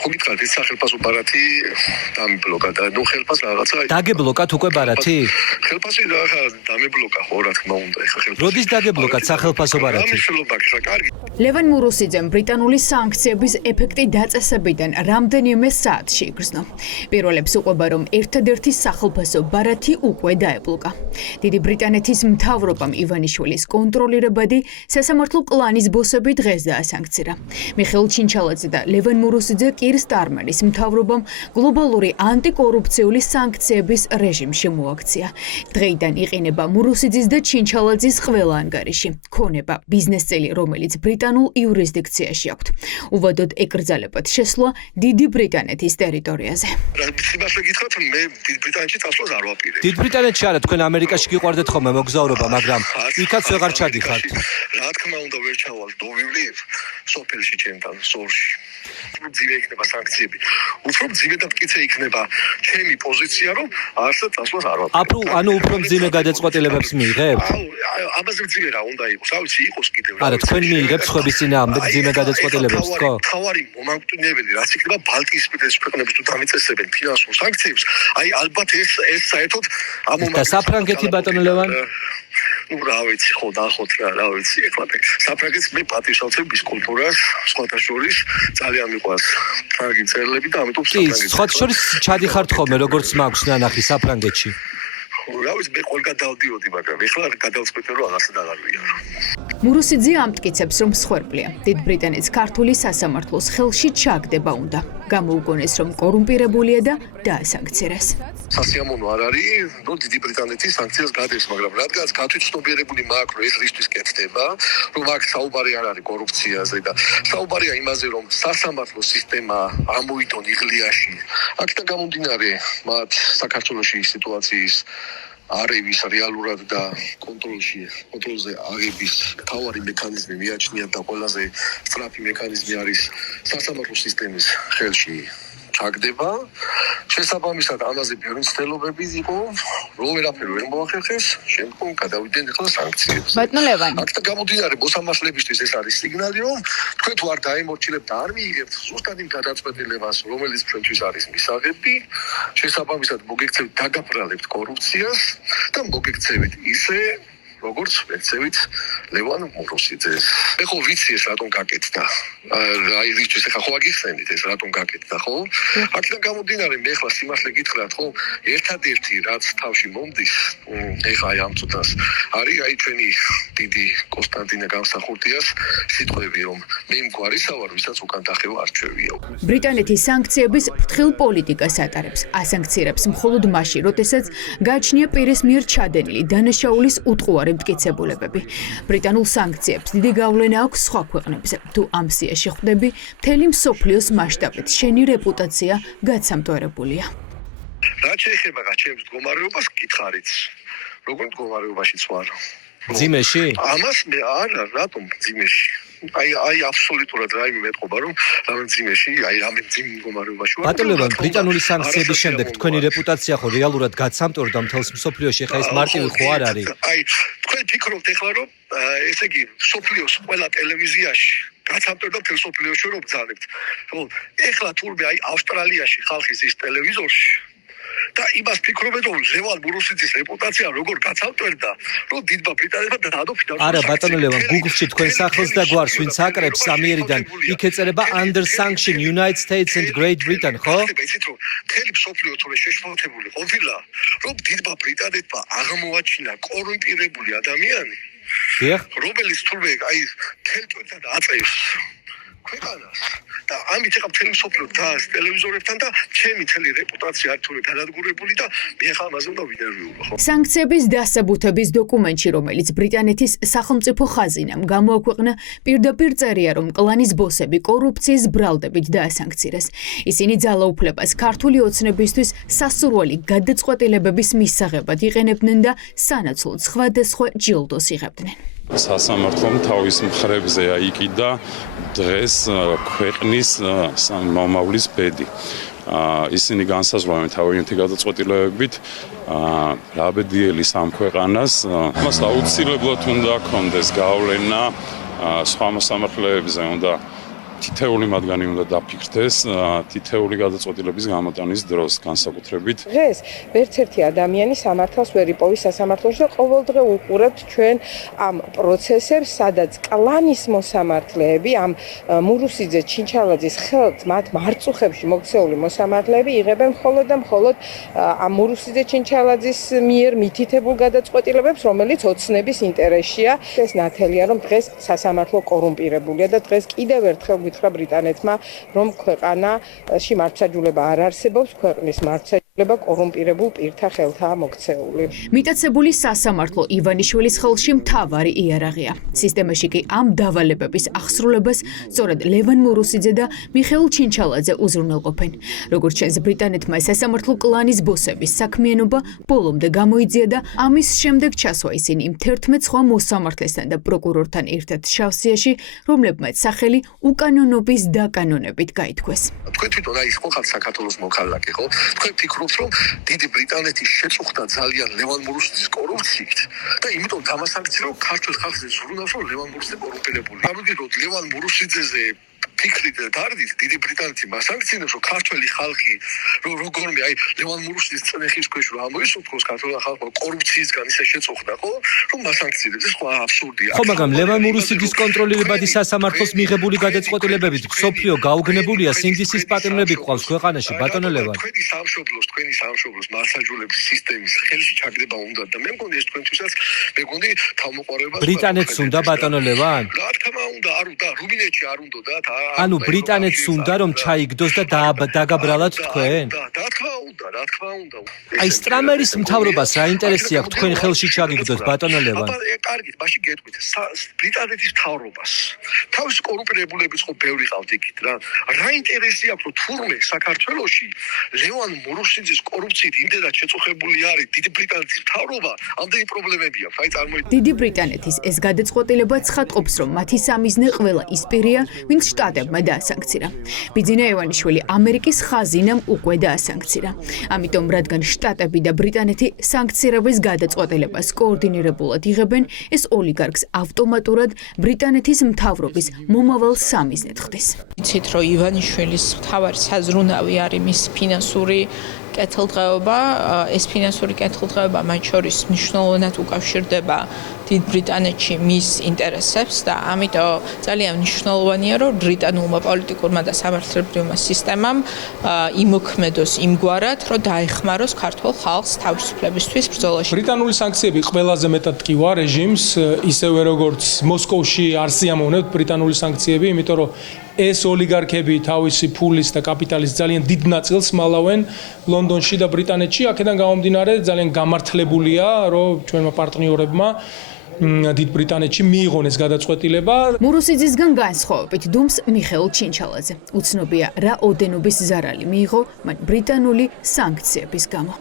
ხომ ის სახელმწიფო ბარათი დამიბლოკა და ნუ ხელფას რაღაცა დაგებლოკათ უკვე ბარათი? ხელფასი რაღაცა დამიბლოკა ხო რა თქმა უნდა ეხა ხელფასი. როდის დაგებლოკათ სახელმწიფო ბარათი? ლევან მურუსიძემ ბრიტანული სანქციების ეფექტი დაწესებიდან რამდენიმე საათში იგრძნო. პირველებს უყვება, რომ ერთადერთი სახელმწიფო ბარათი უკვე დაებლოკა. დიდი ბრიტანეთის მთავრობამ ივანიშვილის კონტროლირებადი სასამართლო კლანის ბოსები დღეს დაასანქცირა. მიხეილ ჩინჩალაძე და ლევან მურუსიძე კირ სტარმერის მთავრობამ გლობალური ანტიკორუფციული სანქციების რეჟიმში მოაქცია. დღეიდან იყინება მურუსიძის და ჩინჩალაძის ყველა ანგარიში. ქონება ბიზნესწილი, რომელიც ბრიტანულ იურისდიქციაში აქვთ. უვადოდ ეკრძალებათ შესვლა დიდი ბრიტანეთის ტერიტორიაზე. სიმართლე გითხრათ, მე დიდ ბრიტანეთში წასვლას არ ვაპირებ. დიდ ბრიტანეთში არა, თქვენ ამერიკაში გიყვარდეთ ხოლმე მოგზაურობა, მაგრამ იქაც ვეღარ ჩადიხართ. რა თქმა უნდა ვერ ჩავალ დოვივლი სოფელში ჩემთან სოლში. ძიმე იქნება სანქციები. უფრო ძიმე და მტკიცე იქნება ჩემი პოზიცია, რომ არსად წასვლას არ ვაპირებ. ანუ უფრო ძიმე გადაწყვეტილებებს მიიღებთ? ამაზე ძიმე რა უნდა იყოს? ავიცი იყოს კიდევ რა. არა, თქვენ მიიღებთ სხვების წინააღმდეგ ძიმე გადაწყვეტილებებს, ხო? თავარი მომამტკინებელი, რაც იქნება ბალტიისპირეთის ქვეყნებს თუ დამიწესებენ ფინანსურ სანქციებს, აი ალბათ ეს საერთოდ და საფრანგეთი ბატონო ლევან? ნუ რა ვიცი, ხო დაახოთ რა ვიცი, ეხლა საფრანგეთს მე პატივსაცემის კულტურას სხვათა შორის ძალიან მიყვარს ფრანგი წერილები და ამიტომ საფრანგეთს. სხვათა შორის ჩადიხართ ხოლმე როგორც მაქვს ნანახი საფრანგეთში. რა ვიცი, მე ყველგან დავდიოდი, მაგრამ ეხლა გადავწყვეტე რომ აღასად აღარ ვიარო. მურუსიძე ამტკიცებს, რომ მსხვერპლია. დიდ ბრიტანეთს ქართული სასამართლოს ხელში ჩაგდება უნდა. გამოუგონეს, რომ კორუმპირებულია და დაასანქცირეს. სასიამოვნო არ არის, რომ დიდი ბრიტანეთის სანქციას გადაეც, მაგრამ რადგანაც გათვითცნობიერებული მაქვს, რომ ეს რისთვის კეთდება, რომ აქ საუბარი არ არის კორუფციაზე და საუბარია იმაზე, რომ სასამართლო სისტემა ამოიტონ იღლიაში. აქედან გამომდინარე, მათ საქართველოში სიტუაციის არევის რეალურად და კონტროლზე აღების თავარი მექანიზმი მიაჩნიათ და ყველაზე სწრაფი მექანიზმი არის სასამართლო სისტემის ხელში ჩაგდება. შესაბამისად ამაზე ბევრი ცდილობები იყო, რომ ვერაფერი ვერ მოახერხეს, შემდგომ გადავიდნენ ახლა სანქციებს. ბატონო ლევანი, აქედან გამომდინარე, მოსამართლებისთვის ეს არის სიგნალი, რომ თქვენ თუ არ დაემორჩილებთ და არ მიიღებთ ზუსტად იმ გადაწყვეტილებას, რომელიც ჩვენთვის არის მისაღები, შესაბამისად მოგექცევით დაგაბრალებთ კორუფციას და მოგექცევით ისე როგორც ვეცევით ლევან მურუსიძეს. მე ხო ვიცი ეს რატომ გაკეთდა. აი რისთვის ახლა ხო აგიხსენით ეს რატომ გაკეთდა, ხო? აქედან გამომდინარე, მე ახლა სიმართლე გითხრათ, ხო, ერთადერთი რაც თავში მომდის, ახლა აი ამ წუთას არის აი ჩვენი დიდი კონსტანტინე გამსახურდიას სიტყვები, რომ მე მგვარისა ვარ, ვისაც უკან დახევა არჩევია. ბრიტანეთის სანქციების ფრთხილ პოლიტიკას ატარებს. ასანქცირებს მხოლოდ მაშინ, როდესაც გააჩნია პირის მიერ ჩადენილი დანაშაულის უტყუარი მტკიცებულებები. ბრიტანულ სანქციებს დიდი გავლენა აქვს სხვა ქვეყნებზე. თუ ამ სიაში ხვდები, მთელი მსოფლიოს მასშტაბით შენი რეპუტაცია გაცამტვერებულია. რაც შეეხება ჩემს მდგომარეობას, გითხარით. როგორ მდგომარეობაშიც ვარ? ძიმეში? ამას მე არა, რატომ ძიმეში? აი აბსოლუტურად რაიმე მეტყობა, რომ რამე ძიმეში, რამე ძიმ მდგომარეობაში ვარ. ბატონო ლევან, ბრიტანული სანქციების შემდეგ თქვენი რეპუტაცია ხო რეალურად გაცამტვერდა მთელს მსოფლიოში, ხა ეს მარტივი ხო არ არის? აი, თქვენ ფიქრობთ ეხლა, რომ ესე იგი, მსოფლიოს ყველა ტელევიზიაში გაცამტვერდა მთელ მსოფლიოში რომ ბრძანებთ. ეხლა თურმე აი ავსტრალიაში ხალხი ზის ტელევიზორში და იმას ფიქრობენ, რომ ლევან მურუსიძის რეპუტაცია როგორ გაცამტვერდა, რომ დიდმა ბრიტანეთმა დაადო ფინანსური. არა, ბატონო ლევან, Google-ში თქვენ სახელს და გვარს ვინც აკრებს ამიერიდან, იქ ეწერება Under Sanction United States and Great Britain, ხო? იცით რომ მთელი მსოფლიო თორე შეშფოთებული ყოფილა, რომ დიდმა ბრიტანეთმა აღმოაჩინა კორუმპირებული ადამიანი, რომელიც თურმე აი მთელ ტვირთად აწევს ქვეყანას და ამით ეხა მთელი მსოფლიო დას ტელევიზორებთან და ჩემი მთელი რეპუტაცია არ თურმე გადადგურებული და მე ხა ამაზე უნდა ვინერვიულო, ხო? სანქციების დასაბუთების დოკუმენტში, რომელიც ბრიტანეთის სახელმწიფო ხაზინამ გამოაქვეყნა, პირდაპირ წერია, რომ კლანის ბოსები კორუფციის ბრალდებით დაასანქცირეს. ისინი ძალაუფლებას ქართული ოცნებისთვის სასურველი გადაწყვეტილებების მისაღებად იყენებდნენ და სანაცვლოდ სხვადასხვა ჯილდოს იღებდნენ. სასამართლომ თავის მხრებზეა იყიდა დღეს ქვეყნის მომავლის ბედი. ისინი განსაზღვრავენ თავიანთი გადაწყვეტილებებით რაბედიელის ამ ქვეყანას. მას აუცილებლად უნდა ჰქონდეს გავლენა სხვა მოსამართლეებზე, უნდა თითეული მათგანი უნდა დაფიქრდეს თითეული გადაწყვეტილების გამოტანის დროს განსაკუთრებით. დღეს ვერცერთი ადამიანი სამართალს ვერ იპოვის სასამართლოში და ყოველდღე უყურებთ ჩვენ ამ პროცესებს, სადაც კლანის მოსამართლეები, ამ მურუსიძე ჩინჩალაძის ხელთ მათ მარწუხებში მოქცეული მოსამართლეები იღებენ მხოლოდ და მხოლოდ ამ მურუსიძე ჩინჩალაძის მიერ მითითებულ გადაწყვეტილებებს, რომელიც ოცნების ინტერესშია. ეს ნათელია, რომ დღეს სასამართლო კორუმპირებულია და დღეს კიდევ ერთხელ გითხრა ბრიტანეთმა, რომ ქვეყანაში მართლმსაჯულება არ არსებობს, ქვეყნის მართლმსაჯულება კორუმპირებულ პირთა ხელთაა მოქცეული. მიტაცებული სასამართლო ივანიშვილის ხელში მთავარი იარაღია. სისტემაში კი ამ დავალებების აღსრულებას სწორედ ლევან მურუსიძე და მიხეილ ჩინჩალაძე უზრუნველყოფენ. როგორც ჩანს, ბრიტანეთმა სასამართლო კლანის ბოსების საქმიანობა ბოლომდე გამოიძია და ამის შემდეგ ჩასვა ისინი იმ 11 სხვა მოსამართლესთან და პროკურორთან ერთად შავსიაში, რომლებმაც სახელი უკანონობის დაკანონებით გაითქვეს. თქვენ თვითონ აი ხო ხართ საქართველოს მოქალაქე, ხო? თქვენ ფიქრობთ, რომ დიდი ბრიტანეთი შეწუხდა ძალიან ლევან მურუსიძის კორუფციით და იმიტომ დამასანქცია, რომ ქართულ ხალხს ზრუნავს, რომ ლევან მურუსიძე კორუმპირებულია. გამიგეთ, ლევან მურუსიძეზე ფიქრით დარდით დიდი ბრიტანეთი მასანქციონებს, რომ ქართველი ხალხი როგორმე აი ლევან მურუსიძის წნეხის ქვეშ რომ ამოისურთოს ქართველი ხალხმა კორუფციისგან ისე შეწუხდა, ხო? რომ მასანქციონებს, ეს ხო აბსურდია. ხო, მაგრამ ლევან მურუსიძის კონტროლირებადი სასამართლოს მიღებული გადაწყვეტილებებით მსოფლიო გაუგნებულია, სინდისის პატრონები ყავს ქვეყანაში, ბატონო ლევან. თქვენი სამშობლოს მასაჯულების სისტემის ხელში ჩაგდება უნდა და მე მგონი ეს თქვენთვისაც მე მგონი თავმოყარება ბრიტანეთს უნდა ბატონო ლევან. რა თქმა უნდა, არ უნდა, რუმინეთში არ უნდა და ანუ ბრიტანეთს უნდა რომ ჩაიგდოს და დაგაბრალათ თქვენ? რა თქმა უნდა. აი სტრამერის მთავრობას რა ინტერესი აქვს თქვენ ხელში ჩაგიგდოთ ბატონო ლევან? კარგით, მაშინ გეტყვით, ბრიტანეთის მთავრობას თავის კორუმპირებულების ხო ბევრი ყავთ იქით რა. რა ინტერესი აქვს რომ თურმე საქართველოში ლევან მურუსიძის კორუფციით იმდენად შეწუხებული არის დიდი ბრიტანეთის მთავრობა, ამდენი პრობლემები აქვს. აი წარმოიდგინეთ. დიდი ბრიტანეთის ეს გადაწყვეტილება ცხადყოფს, რომ მათი სამიზნე ყველა ის პირია, ვინც შტატებმა დაასანქცირა. ბიძინა ივანიშვილი ამერიკის ხაზინამ უკვე დაასანქცირა. ამიტომ, რადგან შტატები და ბრიტანეთი სანქცირების გადაწყვეტილებას კოორდინირებულად იღებენ, ეს ოლიგარქს ავტომატურად ბრიტანეთის მთავრობის მომავალ სამიზნედ ხდის. იცით, რომ ივანიშვილის მთავარი საზრუნავი არის მის ფინანსური კეთილდღეობა, ეს ფინანსური კეთილდღეობა მათ შორის მნიშვნელოვნად უკავშირდება დიდ ბრიტანეთში მის ინტერესებს და ამიტომ ძალიან მნიშვნელოვანია, რომ ბრიტანულმა პოლიტიკურმა და სამართლებრივმა სისტემამ იმოქმედოს იმგვარად, რომ დაეხმაროს ქართულ ხალხს თავისუფლებისთვის ბრძოლაში. ბრიტანული სანქციები ყველაზე მეტად ტკივა რეჟიმს, ისევე როგორც მოსკოვში არ სიამოვნებთ ბრიტანული სანქციები, იმიტომ რომ ეს ოლიგარქები თავისი ფულის და კაპიტალის ძალიან დიდ ნაწილს მალავენ ლონდონში და ბრიტანეთში. აქედან გამომდინარე ძალიან გამართლებულია, რომ ჩვენმა პარტნიორებმა დიდ ბრიტანეთში მიიღონ ეს გადაწყვეტილება. მურუსიძისგან განსხვავებით დუმს მიხეილ ჩინჩალაძე. უცნობია რა ოდენობის ზარალი მიიღო მან ბრიტანული სანქციების გამო.